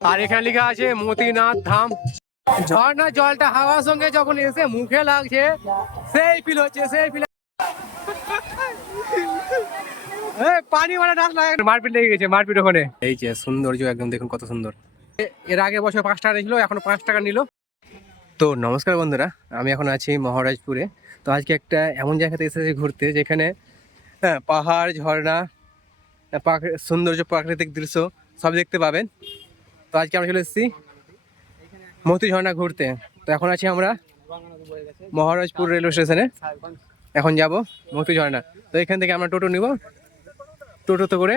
আর এখানে লেখা আছে মতিনাথ ধাম। ঝর্ণার জলটা হাওয়ার সঙ্গে যখন এসে মুখে লাগছে সেই ফিল হচ্ছে, সেই ফিল। পানি মানে নাচ লাগে, মারপিট লেগে গেছে, মারপিট ওখানে। এই যে সৌন্দর্য একদম দেখুন কত সুন্দর। এর আগে বছর 5 টাকা নিয়েছিল, এখন 5 টাকা নিল। তো নমস্কার বন্ধুরা, আমি এখন আছি মহারাজপুরে। তো আজকে একটা এমন জায়গাতে এসেছি ঘুরতে যেখানে পাহাড়, ঝর্ণা, সৌন্দর্য, প্রাকৃতিক দৃশ্য সব দেখতে পাবেন। তো আজকে আমরা চলে এসেছি মতি ঝর্ণা ঘুরতে। তো এখন আছি আমরা মহারাজপুর রেলওয়ে স্টেশনে, এখন যাব মতি ঝর্ণা। তো এখান থেকে আমরা টোটো নিব, টোটোতে করে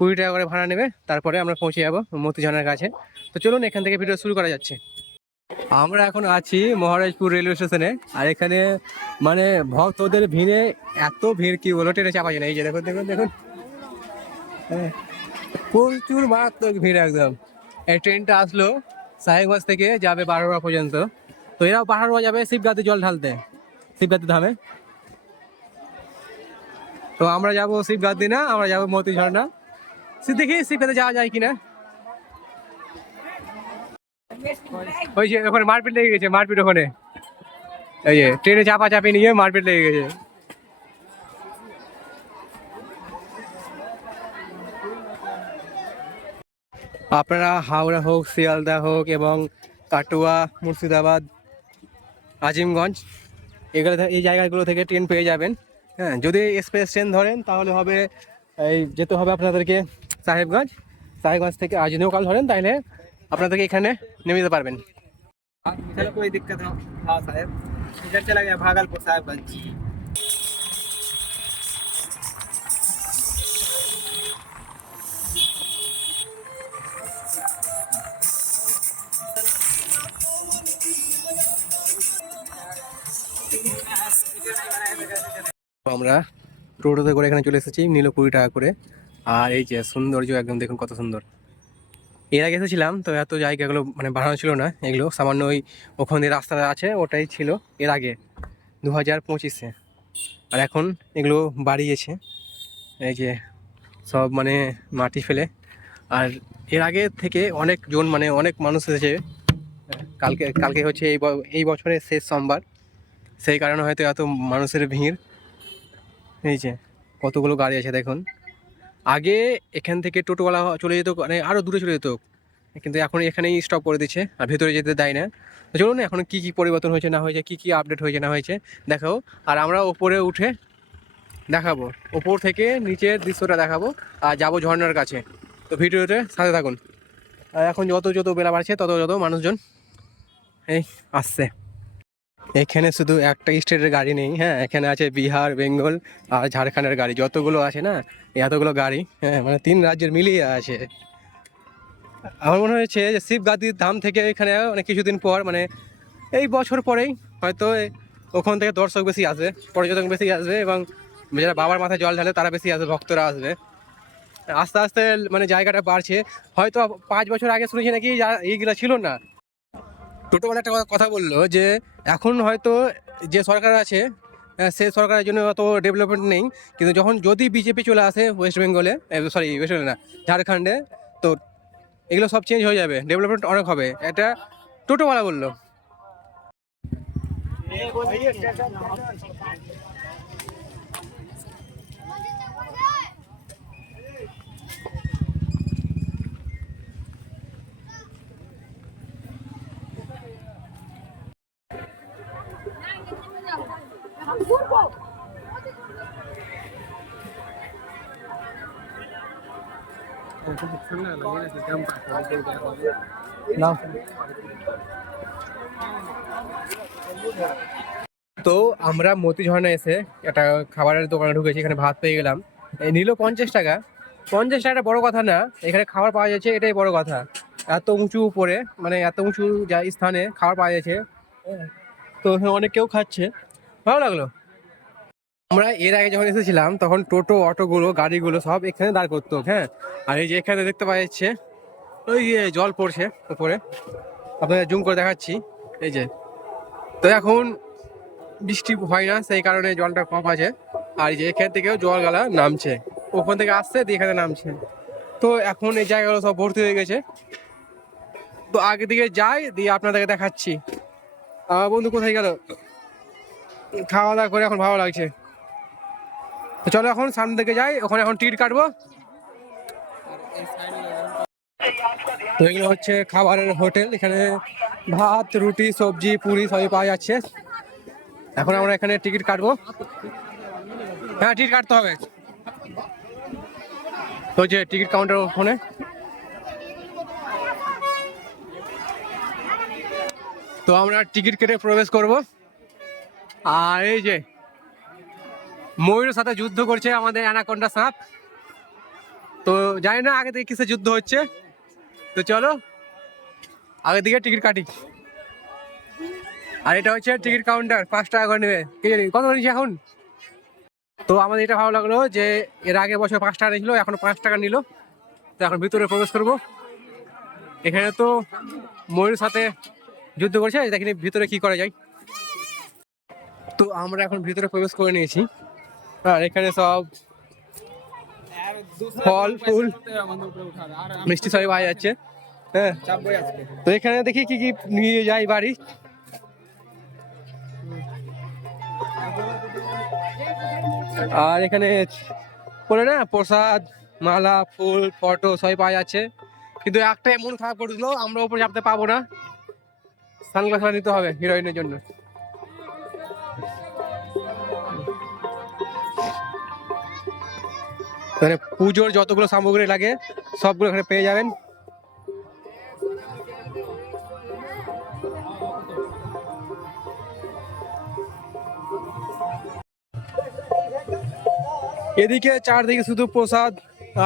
20 টাকা করে ভাড়া নেবে, তারপরে আমরা পৌঁছে যাবো মতি ঝর্ণার কাছে। তো চলুন এখান থেকে ভিডিও শুরু করা যাচ্ছে। আমরা এখন আছি মহারাজপুর রেলওয়ে স্টেশনে, আর এখানে মানে ভক্তদের ভিড়ে এত ভিড় কি বলো, ট্রেনে চাপা যায় না। এই যে দেখুন দেখুন দেখুন, প্রচুর মারাত্মক ভিড় একদম। এই ট্রেনটা আসলো সাহেবগঞ্জ থেকে, যাবে বারোয়া পর্যন্ত। তো এরাও বারোয়া যাবে শিবগাতি জল ঢালতে, শিবগাতি ধামে। তো আমরা যাবো শিবগাতি না, আমরা যাবো মতি ঝর্ণা। দেখি শিবগাতি যাওয়া যায় কিনা। ওই যে ওখানে মারপিট লেগে গেছে, মারপিট ওখানে। এই যে ট্রেনে চাপা চাপি নিয়ে মারপিট লেগে গেছে। আপনারা হাওড়া হোক, শিয়ালদা হোক এবং কাটুয়া, মুর্শিদাবাদ, আজিমগঞ্জ, এগুলো এই জায়গাগুলো থেকে ট্রেন পেয়ে যাবেন। হ্যাঁ, যদি এক্সপ্রেস ট্রেন ধরেন তাহলে হবে এই যেতে হবে আপনাদেরকে সাহেবগঞ্জ। সাহেবগঞ্জ থেকে আজ লোকাল ধরেন তাহলে আপনাদেরকে এখানে নেমে যেতে পারবেন। चलो कोई दिक्कत हो। हाँ साहब, इधर चला गया भागलपुर साहिबगंज। আমরা টোটোতে করে এখানে চলে এসেছি, নিল 20 টাকা করে। আর এই যে সৌন্দর্য একদম দেখুন কত সুন্দর। এর আগে এসেছিলাম তো এত জায়গাগুলো মানে বাড়ানো ছিল না, এগুলো সামান্য ওই ওখানে রাস্তা আছে ওটাই ছিল এর আগে 2025-এ। আর এখন এগুলো বাড়িয়েছে, এই যে সব মানে মাটি ফেলে। আর এর আগে থেকে অনেক জন মানে অনেক মানুষ এসেছে। কালকে কালকে হচ্ছে এই বছরের শেষ সোমবার, সেই কারণে হয়তো এত মানুষের ভিড়। এই যে কতগুলো গাড়ি আছে দেখুন। আগে এখান থেকে টোটোওয়ালা চলে যেত, মানে আরও দূরে চলে যেত, কিন্তু এখন এখানেই স্টপ করে দিচ্ছে আর ভেতরে যেতে দেয় না। তো চলুন এখন কী কী পরিবর্তন হয়েছে না হয়েছে, কী কী আপডেট হয়েছে না হয়েছে দেখাও। আর আমরা ওপরে উঠে দেখাবো, ওপর থেকে নিচের দৃশ্যটা দেখাবো আর যাবো ঝর্ণার কাছে। তো ভিডিওতে সাথে থাকুন। আর এখন যত যত বেলা বাড়ছে তত যত মানুষজন এই আসছে। এখানে শুধু একটা স্টেটের গাড়ি নেই, হ্যাঁ, এখানে আছে বিহার, বেঙ্গল আর ঝাড়খণ্ডের গাড়ি, যতগুলো আছে না এতগুলো গাড়ি, হ্যাঁ, মানে 3 রাজ্যের মিলিয়ে আছে। আমার মনে হয়েছে যে শিবগাদির ধাম থেকে এখানে অনেক কিছুদিন পর মানে এই বছর পরেই হয়তো ওখান থেকে দর্শক বেশি আসবে, পর্যটক বেশি আসবে, এবং যারা বাবার মাথায় জল ঢালে তারা বেশি আসবে, ভক্তরা আসবে। আস্তে আস্তে মানে জায়গাটা বাড়ছে। হয়তো 5 বছর আগে শুনেছি নাকি এইগুলো ছিল না। টোটোওয়ালা একটা কথা বললো যে এখন হয়তো যে সরকার আছে সে সরকারের জন্য অত ডেভেলপমেন্ট নেই, কিন্তু যদি বিজেপি চলে আসে ওয়েস্ট বেঙ্গলে, সরি ওয়েস্ট বেঙ্গলে না, ঝাড়খণ্ডে, তো এগুলো সব চেঞ্জ হয়ে যাবে, ডেভেলপমেন্ট অনেক হবে, এটা টোটোওয়ালা বললো। তো আমরা মতি ঝর্ণা এসে একটা খাবারের দোকানে ঢুকেছি, এখানে ভাত পেয়ে গেলাম। এই নিল 50 টাকা। 50 টাকাটা বড় কথা না, এখানে খাবার পাওয়া যাচ্ছে এটাই বড় কথা। এত উঁচু উপরে, মানে এত উঁচু স্থানে খাবার পাওয়া যাচ্ছে, তো অনেক কেউ খাচ্ছে, ভালো লাগলো। আমরা এর আগে যখন এসেছিলাম তখন টোটো, অটোগুলো, গাড়িগুলো সব এখানে দাঁড় করতো, হ্যাঁ। আর এই যে এখানে দেখতে পাওয়া যাচ্ছে ওই জল পড়ছে উপরে, আপনাদের জুম করে দেখাচ্ছি, এই যে। তো এখন বৃষ্টি হয় না, সেই কারণে জলটা কম আছে। আর এই যে এখান থেকেও জল গালা নামছে, ওখান থেকে আসছে দিয়ে এখানে নামছে। তো এখন এই জায়গাগুলো সব ভর্তি হয়ে গেছে। তো আগে দিকে যাই, দিয়ে আপনাদেরকে দেখাচ্ছি। আমার বন্ধু কোথায় গেল? খাওয়া দাওয়া করে এখন ভালো লাগছে। তো চলো এখন সামনে দিকে যাই, ওখানে এখন টিকিট কাটবো। তো এগুলো হচ্ছে খাবারের হোটেল, এখানে ভাত, রুটি, সবজি, পুরি সবই পাওয়া যাচ্ছে। এখন আমরা এখানে টিকিট কাটবো। হ্যাঁ, টিকিট কাটতে হবে। তো যে টিকিট কাউন্টার ওখানে, তো আমরা টিকিট কেটে প্রবেশ করব। আর এই যে ময়ূরের সাথে যুদ্ধ করছে আমাদের অ্যানাকোন্ডা সাপ। তো জানি না আগে থেকে কিসে যুদ্ধ হচ্ছে। তো চলো আগে দিকে টিকিট কাটি। আর এটা হচ্ছে টিকিট কাউন্টার, 5 টাকা করে নেবে। কে জানি কত নিচ্ছে এখন। তো আমাদের এটা ভালো লাগলো যে এর আগে বছর 5 টাকা নিয়েছিল, এখন 5 টাকা নিল। তো এখন ভিতরে প্রবেশ করব। এখানে তো ময়ূরের সাথে যুদ্ধ করছে, দেখিনি ভিতরে কি করা যায়। তো আমরা এখন ভিতরে প্রবেশ করে নিয়েছি। আর এখানে সব ফল ফুল মিষ্টি সবই পাওয়া যাচ্ছে। হ্যাঁ, তো এখানে দেখি কি কি নিয়ে যাই বাড়ি। আর এখানে বলে না প্রসাদ, মালা, ফুল, ফটো সবই পাওয়া যাচ্ছে। কিন্তু একটা এমন খারাপ করে দিল, আমরা উপরে চাপতে পাবো না। সানগ্লাস নিতে হবে হিরোইনের জন্য। মানে পুজোর যতগুলো সামগ্রী লাগে সবগুলো এখানে পেয়ে যাবেন। এদিকে চারদিকে শুধু প্রসাদ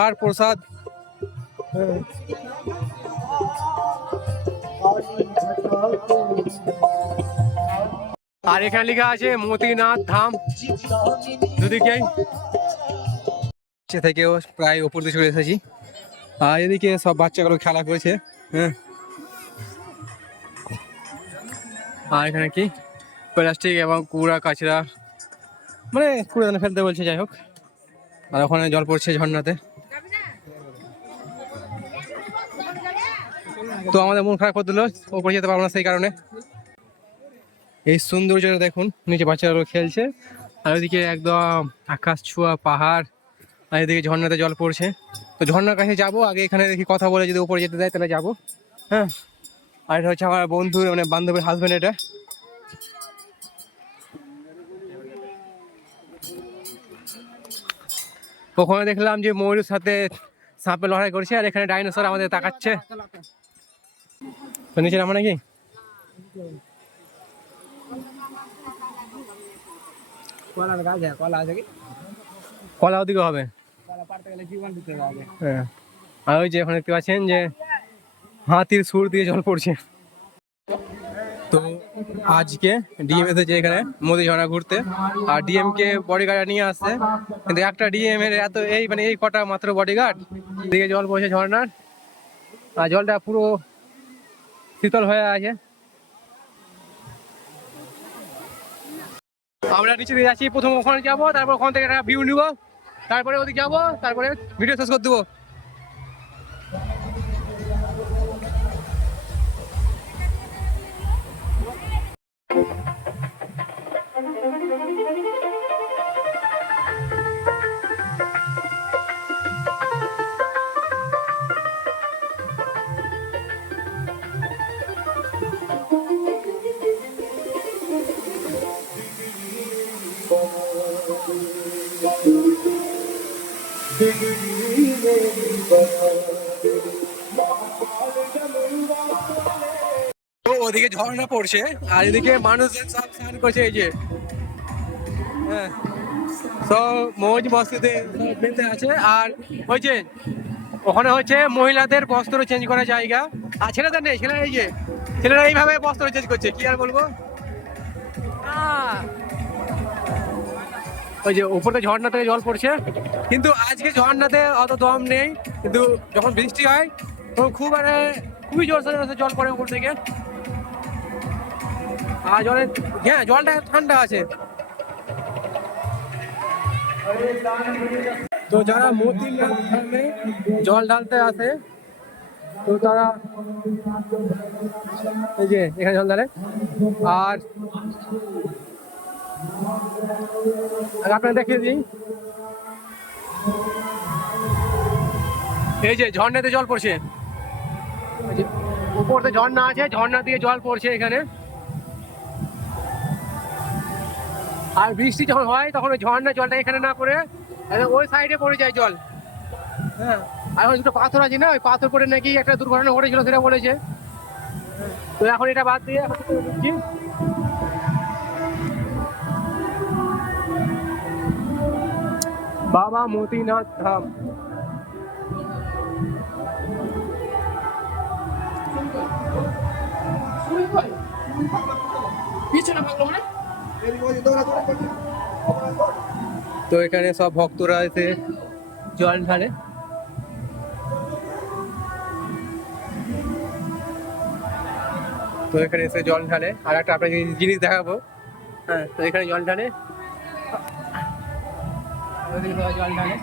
আর প্রসাদ। আর এখানে লেখা আছে মতিনাথ ধাম দুদিকে। থেকেও প্রায় উপর দিয়ে চলে এসেছি। আর এদিকে সব বাচ্চাগুলো খেলা করেছে। হ্যাঁ, আর এখানে কি প্লাস্টিক এবং কুড়া কাচরা, মানে কুড়াদানে ফেলতে বলছে, যাই হোক। আর ওখানে জল পড়ছে ঝর্ণাতে। তো আমাদের মন খারাপ করে দিল, ওপরে যেতে পারবো না সেই কারণে। এই সৌন্দর্যটা দেখুন, নিচে বাচ্চাগুলো খেলছে। আর ওইদিকে একদম আকাশ ছোঁয়া পাহাড়, আর এদিকে ঝর্ণাতে জল পড়ছে। তো ঝর্ণার কাছে যাবো আগে, এখানে দেখি কথা বলে যদি উপরে যেতে দেয় তাহলে যাবো। হ্যাঁ, আর এটা হচ্ছে আমার বন্ধুর মানে বান্ধবীর হাজবেন্ড। এটা ওখানে দেখলাম যে ময়ূরের সাথে সাপে লড়াই করছে, আর এখানে ডাইনোসর আমাদের তাকাচ্ছে। তো নিচে নামা নাকি? কলা ওদিকে হবে। হ্যাঁ, আর ওই যে এখন দেখতে পাচ্ছেন যে হাতির সুর দিয়ে জল পড়ছে। তো আজকে ডিএম এসেছে এখানে মোদি ঝর্ণা ঘুরতে। আর ডিএম কে বডিগার্ড নিয়ে আসছে, কিন্তু একটা ডিএম এর এত এই মানে এই কটা মাত্র বডিগার্ড। দিকে জল পড়ছে ঝর্ণার, আর জলটা পুরো শীতল হয়ে আছে। আমরা নিচে দিয়ে যাচ্ছি, প্রথম ওখানে যাবো, তারপর ওখান থেকে একটা ভিউ নিবো, তারপরে ওদিকে যাবো, তারপরে ভিডিও শেষ করে দেবো। তো ওদিকে ঝর্ণা পড়ছে, আর এদিকে মানুষজন সব স্নান করছে। এই যে হ্যাঁ, সব মৌজ মস্তিতে বেঁধে আছে। আর ওই যে ওখানে হচ্ছে মহিলাদের বস্ত্র চেঞ্জ করার জায়গা, আর ছেলেদের নেই। ছেলেরা এই যে ছেলেরা এইভাবে বস্ত্র চেঞ্জ করছে, কি আর বলবো। ওই যে উপরে ঝর্ণা থেকে জল পড়ছে, কিন্তু আজকে ঝর্ণাতে অত দম নেই। কিন্তু যখন বৃষ্টি হয় তখন খুবই জোরসে জল পড়ে উপর থেকে। আর হ্যাঁ, জলটা ঠান্ডা আছে। তো যারা মতিনাথ ধামে জল ঢালতে আসে তো তারা এই যে এখানে জল ঢালে। আর আপনাকে দেখিয়ে দিই, এই যে ঝর্ণাতে জল পড়ছে, এই যে উপরতে ঝর্ণা আছে, ঝর্ণা দিয়ে জল পড়ছে এখানে। আর বৃষ্টি যখন হয় তখন ওই ঝর্ণা জলটা এখানে না পড়ে ওই সাইডে পড়ে যায় জল। হ্যাঁ, আর ওই দুটো পাথর আছে না, ওই পাথর পড়ে নাকি একটা দুর্ঘটনা ঘটেছিল সেটা বলেছে। তো এখন এটা বাদ দিয়ে এখন ঢুকছি। বাবা মতিনাথ ধাম। তো এখানে সব ভক্তরা এসে জল ঢালে। তো এখানে এসে জল ঢালে। আর একটা আপনাকে জিনিস দেখাবো। হ্যাঁ, তো এখানে জল ঢালে, জল ঢালে।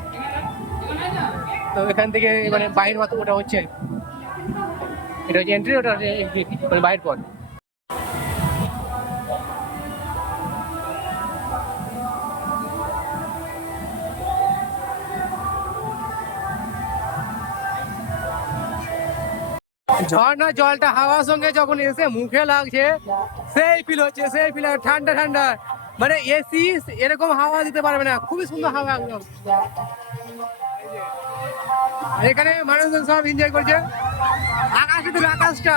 তো এখান থেকে মানে বাইরের মতো ওটা হচ্ছে, এটা হচ্ছে এন্ট্রি, ওটা হচ্ছে এক্সিট, মানে বাইরের পথ। ঝর্ণা জলটা হাওয়ার সঙ্গে যখন এসে মুখে লাগছে সেই ফিল হচ্ছে, সেই ফিল ঠান্ডা ঠান্ডা, মানে এসি এরকম হাওয়া দিতে পারবে না, খুবই সুন্দর হাওয়া একদম। এখানে মানুষজন সব এনজয় করছে, আকাশে তো আকাশটা।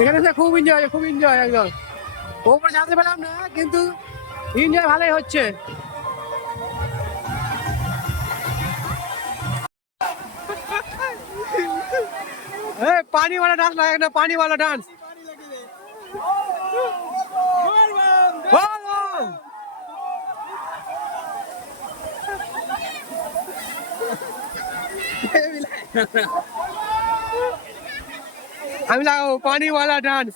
এখানে খুব এনজয়, খুব এনজয় একদম। ওপরে যেতে পেলাম না কিন্তু এনজয় ভালোই হচ্ছে। पानी वाला डांस लाया ना, पानी वाला डांस। हम लगाओ पानी वाला डांस।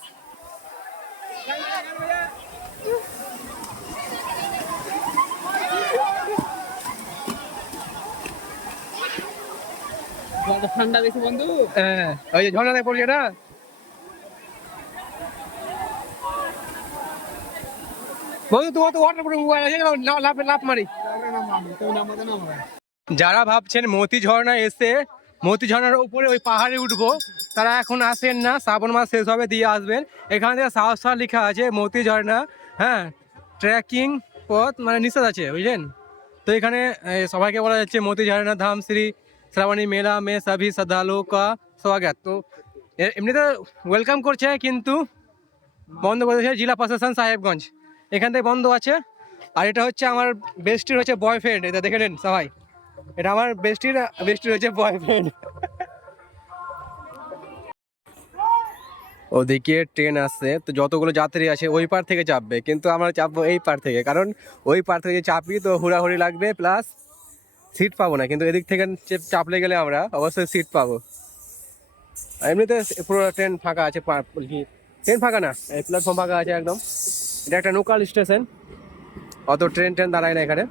ঠান্ডা বেশি বন্ধু। হ্যাঁ, ওই যে ঝর্ণাতে পড়ছে না। বন্ধু তোমার তো ওয়াটার প্রুফ মোবাইল আছে, লাফ মারি। যারা ভাবছেন মতি ঝর্ণা এসে মতি ঝর্ণার উপরে ওই পাহাড়ে উঠবো, তারা এখন আসেন না, শ্রাবণ মাস শেষ হবে দিয়ে আসবেন। এখান থেকে সাহস লেখা আছে মতি ঝর্ণা। হ্যাঁ, ট্রেকিং পথ মানে নিষেধ আছে, বুঝলেন। তো এখানে সবাইকে বলা যাচ্ছে মতি ঝর্ণা ধাম শ্রী শ্রাবণী মেলা মে সভি শ্রদ্ধালু কা স্বাগত। তো এমনিতে ওয়েলকাম করছে কিন্তু বন্ধ করে দিয়েছে জেলা প্রশাসন সাহেবগঞ্জ, এখান থেকে বন্ধ আছে। আর এটা হচ্ছে আমার বেস্টির হচ্ছে বয়ফ্রেন্ড, এটা দেখে নেন সবাই, এটা আমার বেস্টির হচ্ছে বয়ফ্রেন্ড। ওদিকে ট্রেন আসছে, তো যতগুলো যাত্রী আছে ওই পার থেকে চাপবে, কিন্তু আমরা চাপবো এই পার থেকে, কারণ ওই পার থেকে চাপি তো হুড়াহুড়ি লাগবে, প্লাস সিট পাবো না। কিন্তু এদিক থেকে চাপলে গেলে আমরা অবশ্যই সিট পাবো। এমনিতে পুরো ট্রেন ফাঁকা আছে, ট্রেন ফাঁকা না, এই প্ল্যাটফর্ম ফাঁকা আছে একদম। এটা একটা লোকাল স্টেশন, অত ট্রেন দাঁড়ায় না এখানে।